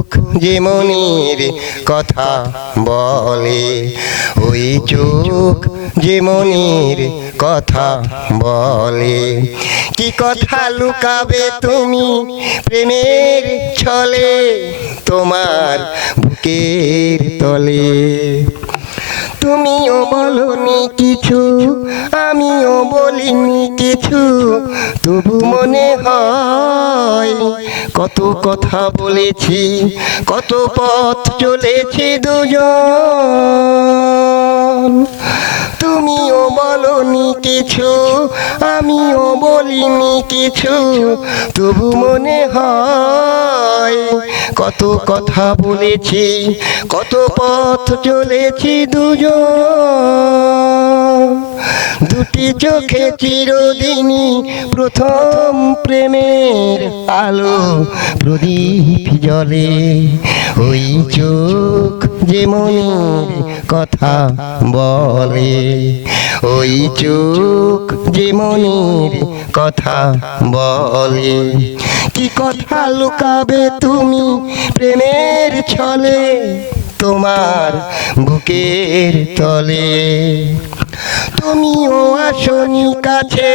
চোখ যে মনের কথা বলে, ওই চোখ যে মনের কথা বলে। কি কথা লুকাবে তুমি প্রেমের ছলে, তোমার বুকের তলে। তুমিও বলনি কিছু, আমিও বলিনি কিছু, তবু মনে হয় কত কথা বলেছি, কত পথ চলেছি দুজন। তুমিও বলনি কিছু, আমিও বলিনি কিছু, তবু মনে হয় কত কথা বলেছি, কত পথ চলেছি দুজন। দুটি চোখে চিরদিনই প্রথম প্রেমের আলো প্রদীপ জ্বলে, ওই চোখ যে মনের কথা বলে, ওই চোখ যে মনের কথা বলে। কি কথা লুকাবে তুমি প্রেমের ছলে, তোমার বুকের তলে। তুমিও আসনি কাছে,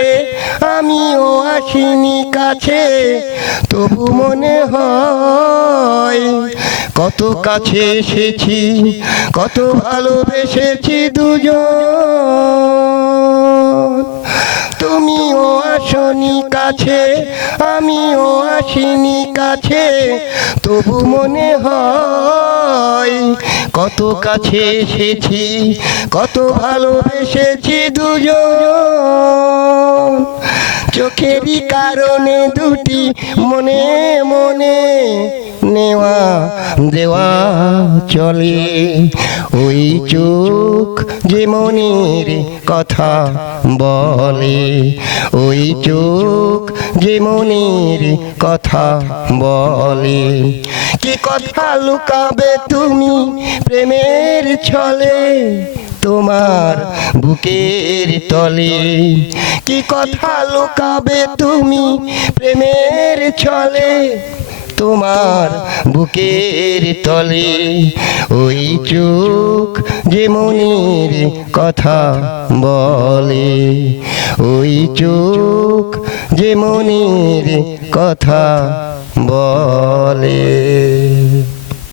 আমিও আসিনি কাছে, তবু মনে হয় কত কাছে এসেছি, কত ভালোবেসেছি দুজন। তুমিও আসনি কাছে, আমিও আসিনি কাছে, তবু মনে হয় কত কাছে এসেছি, কত ভালোবেসেছি দুজন। চোখেরই কারণে দুটি মনে মনে নেওয়া দেওয়া চলে, ওই চোখ যে মনের কথা বলে, ওই চোখ যে মনের কথা বলে। কি কথা লুকাবে তুমি প্রেমের ছলে, তোমার বুকের তলে। কি কথা লুকাবে তুমি প্রেমের ছলে, তোমার বুকের তলে। ওই চোখ যে মনের কথা বলে, ওই চোখ যে মনের কথা বলে।